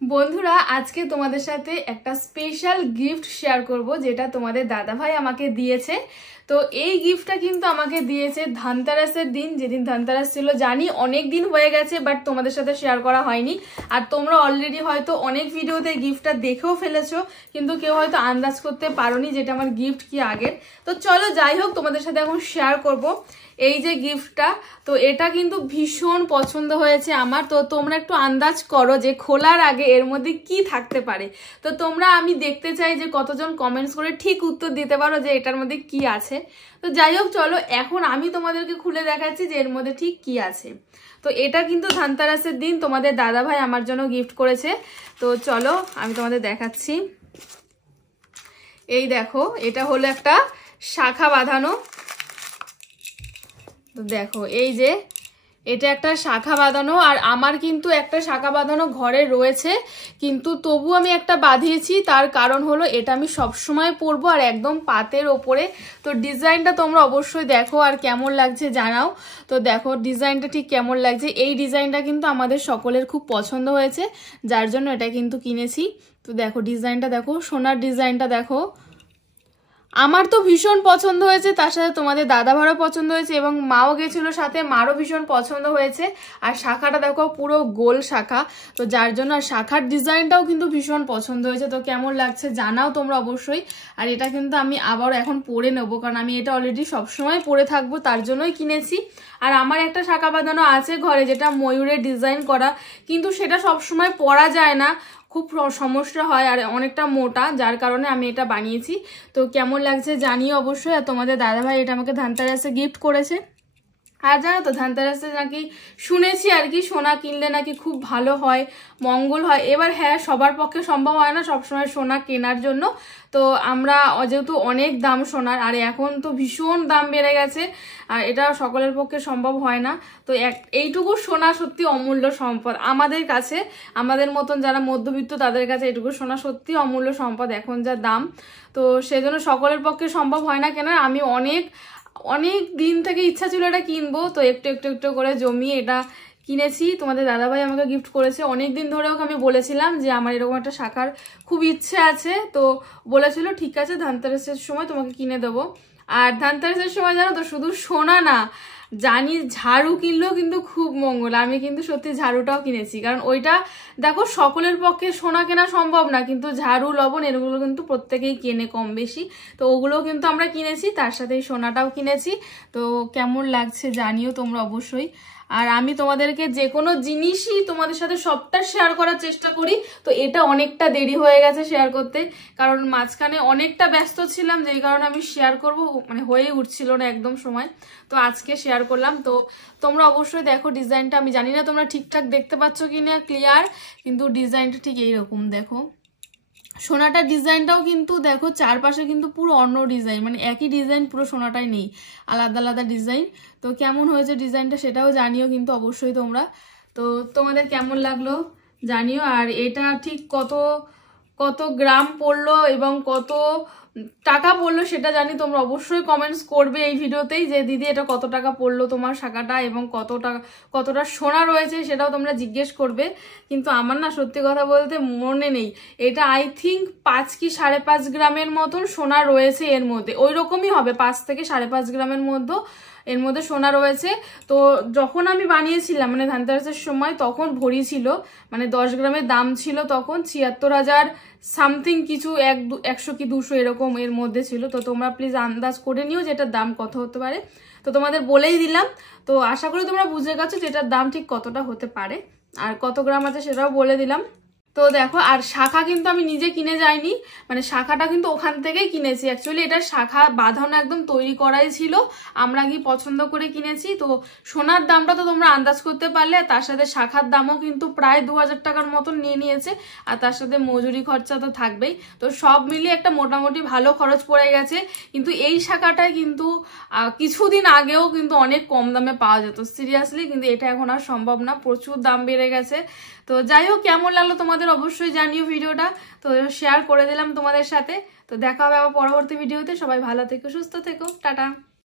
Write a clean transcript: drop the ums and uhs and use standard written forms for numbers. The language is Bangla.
বন্ধুরা আজকে তোমাদের সাথে একটা স্পেশাল গিফট শেয়ার করব যেটা তোমাদের দাদাভাই আমাকে দিয়েছে। তো এই গিফটটা কিন্তু আমাকে দিয়েছে ধনতেরাসের দিন, যেদিন ধনতেরাস ছিল। জানি অনেক দিন হয়ে গেছে, বাট তোমাদের সাথে শেয়ার করা হয়নি। আর তোমরা অলরেডি হয়তো অনেক ভিডিওতে গিফটটা দেখেও ফেলেছো, কিন্তু কেউ হয়তো আন্দাজ করতে পারোনি যেটা আমার গিফট কি আগের। তো চলো যাই হোক, তোমাদের সাথে এখন শেয়ার করব এই যে গিফটটা। তো এটা কিন্তু ভীষণ পছন্দ হয়েছে আমার। তো তোমরা একটু আন্দাজ করো যে খোলার আগে এর মধ্যে কি থাকতে পারে। তো তোমরা, আমি দেখতে চাই যে কতজন কমেন্টস করে ঠিক উত্তর দিতে পারো যে এটার মধ্যে কি আছে। তো যাই হোক, চলো এখন আমি তোমাদেরকে খুলে দেখাচ্ছি যে এর মধ্যে ঠিক কি আছে। তো এটা কিন্তু ধনতেরাসের দিন তোমাদের দাদাভাই আমার জন্য গিফট করেছে। তো চলো আমি তোমাদের দেখাচ্ছি। এই দেখো, এটা হলো একটা শাখা বাঁধানো। তো দেখো, এই যে এটা একটা শাখা বাঁধানো, আর আমার কিন্তু একটা শাখা বাঁধানো ঘরে রয়েছে, কিন্তু তবু আমি একটা বাঁধিয়েছি। তার কারণ হলো এটা আমি সবসময় পরবো আর একদম পাতের ওপরে। তো ডিজাইনটা তোমরা অবশ্যই দেখো আর কেমন লাগছে জানাও। তো দেখো ডিজাইনটা ঠিক কেমন লাগছে। এই ডিজাইনটা কিন্তু আমাদের সকলের খুব পছন্দ হয়েছে, যার জন্য এটা কিন্তু কিনেছি। তো দেখো ডিজাইনটা দেখো, সোনার ডিজাইনটা দেখো। আমার তো ভীষণ পছন্দ হয়েছে, তার সাথে তোমাদের দাদাভাইও পছন্দ হয়েছে এবং মাও গেছিল সাথে, মারও ভীষণ পছন্দ হয়েছে। আর শাখাটা দেখো পুরো গোল শাখা, তো যার জন্য আর শাখার ডিজাইনটাও কিন্তু ভীষণ পছন্দ হয়েছে। তো কেমন লাগছে জানাও তোমরা অবশ্যই। আর এটা কিন্তু আমি আবারও এখন পরে নেবো, কারণ আমি এটা অলরেডি সবসময় পরে থাকবো, তার জন্যই কিনেছি। আর আমার একটা শাখা বাঁধানো আছে ঘরে, যেটা ময়ূরের ডিজাইন করা, কিন্তু সেটা সবসময় পরা যায় না, খুব সমস্যা হয় আর অনেকটা মোটা, যার কারণে আমি এটা বানিয়েছি। তো কেমন লাগছে জানিও অবশ্যই। আর তোমাদের দাদাভাই এটা আমাকে ধনতেরাসে গিফট করেছে। আর জানো তো ধনতেরাসে নাকি শুনেছি আর কি, সোনা কিনলে নাকি খুব ভালো হয়, মঙ্গল হয়। এবার হ্যাঁ, সবার পক্ষে সম্ভব হয় না সবসময় সোনা কেনার জন্য। তো আমরা যেহেতু অনেক দাম সোনার, আর এখন তো ভীষণ দাম বেড়ে গেছে, আর এটা সকলের পক্ষে সম্ভব হয় না। তো এইটুকু সোনা সত্যি অমূল্য সম্পদ আমাদের কাছে, আমাদের মতন যারা মধ্যবিত্ত তাদের কাছে এইটুকু সোনা সত্যি অমূল্য সম্পদ এখন যা দাম। তো সেজন্য সকলের পক্ষে সম্ভব হয় না কেন। আমি অনেক দিন থেকে ইচ্ছা ছিল এটা কিনবো, তো একটু একটু একটু করে জমিয়ে এটা কিনেছি। তোমাদের দাদাভাই আমাকে গিফট করেছে। অনেক দিন ধরেও আমি বলেছিলাম যে আমার এরকম একটা শাখার খুব ইচ্ছে আছে, তো বলেছিল ঠিক আছে ধনতেরাসের সময় তোমাকে কিনে দেবো। আর ধনতেরাসের সময় জানো তো শুধু সোনা না, জানি ঝাড়ু কিনলেও কিন্তু খুব মঙ্গল। আমি কিন্তু সত্যি ঝাড়ুটাও কিনেছি, কারণ ওইটা দেখো সকলের পক্ষে সোনা কেনা সম্ভব না, কিন্তু ঝাড়ু লবণ এগুলো কিন্তু প্রত্যেকেই কেনে কম বেশি। তো ওগুলোও কিন্তু আমরা কিনেছি, তার সাথে সোনাটাও কিনেছি। তো কেমন লাগছে জানিও তোমরা অবশ্যই। আর আমি তোমাদেরকে যে কোনো জিনিসই তোমাদের সাথে সবটা শেয়ার করার চেষ্টা করি। তো এটা অনেকটা দেরি হয়ে গেছে শেয়ার করতে, কারণ মাঝখানে অনেকটা ব্যস্ত ছিলাম, যেই কারণে আমি শেয়ার করব হয়ে উঠছিল না একদম সময়। তো আজকে শেয়ার করলাম। তো তোমরা অবশ্যই দেখো ডিজাইনটা। আমি জানি না তোমরা ঠিকঠাক দেখতে পাচ্ছ কিনা ক্লিয়ার, কিন্তু ডিজাইনটা ঠিক এইরকম দেখো। সোনাটার ডিজাইনটাও কিন্তু দেখো চারপাশে কিন্তু পুরো অন্য ডিজাইন, মানে একই ডিজাইন পুরো সোনাটাই নেই, আলাদা আলাদা ডিজাইন। তো কেমন হয়েছে ডিজাইনটা সেটাও জানিও কিন্তু অবশ্যই তোমরা। তো তোমাদের কেমন লাগলো জানিও। আর এটা ঠিক কত কত গ্রাম পড়লো এবং কত টাকা পড়লো সেটা জানি, তোমরা অবশ্যই কমেন্টস করবে এই ভিডিওতেই যে দিদি এটা কত টাকা পড়লো তোমার শাখাটা, এবং কতটা সোনা রয়েছে সেটাও তোমরা জিজ্ঞেস করবে। কিন্তু আমার না সত্যি কথা বলতে মনে নেই, এটা আই থিঙ্ক 5 কি 5.5 গ্রামের মতন সোনা রয়েছে এর মধ্যে, ওই রকমই হবে 5 থেকে 5.5 গ্রামের মধ্যে এর মধ্যে সোনা রয়েছে। তো যখন আমি বানিয়েছিলাম মানে ধনতেরাসের সময়, তখন ভরি ছিল, মানে 10 গ্রামের দাম ছিল তখন 76,000 সামথিং কিছু, 100 কি 200 এরকম এর মধ্যে ছিল। তো তোমরা প্লিজ আন্দাজ করে নিও যে এটার দাম কত হতে পারে। তো তোমাদের বলেই দিলাম। তো আশা করি তোমরা বুঝে গেছো যে এটার দাম ঠিক কতটা হতে পারে, আর কত গ্রাম আছে সেটাও বলে দিলাম। তো দেখো, আর শাখা কিন্তু আমি নিজে কিনে যাইনি, মানে শাখাটা কিন্তু ওখান থেকেই কিনেছি। অ্যাকচুয়ালি এটা শাখা বাঁধানো একদম তৈরি করাই ছিল, আমরা কি পছন্দ করে কিনেছি। তো সোনার দামটা তো তোমরা আন্দাজ করতে পারলে, তার সাথে শাখার দামও কিন্তু প্রায় 2000 টাকার মতন নিয়ে নিয়েছে, আর তার সাথে মজুরি খরচা তো থাকবেই। তো সব মিলিয়ে একটা মোটামুটি ভালো খরচ পড়ে গেছে। কিন্তু এই শাখাটায় কিন্তু কিছুদিন আগেও কিন্তু অনেক কম দামে পাওয়া যেত সিরিয়াসলি, কিন্তু এটা এখন আর সম্ভব না, প্রচুর দাম বেড়ে গেছে। তো যাই হোক, কেমন লাগলো তোমাদের অবশ্যই জানিও ভিডিওটা। তো শেয়ার করে দিলাম তোমাদের সাথে। তো দেখা হবে আবার পরবর্তী ভিডিওতে। সবাই ভালো থেকো, সুস্থ থেকো, টাটা।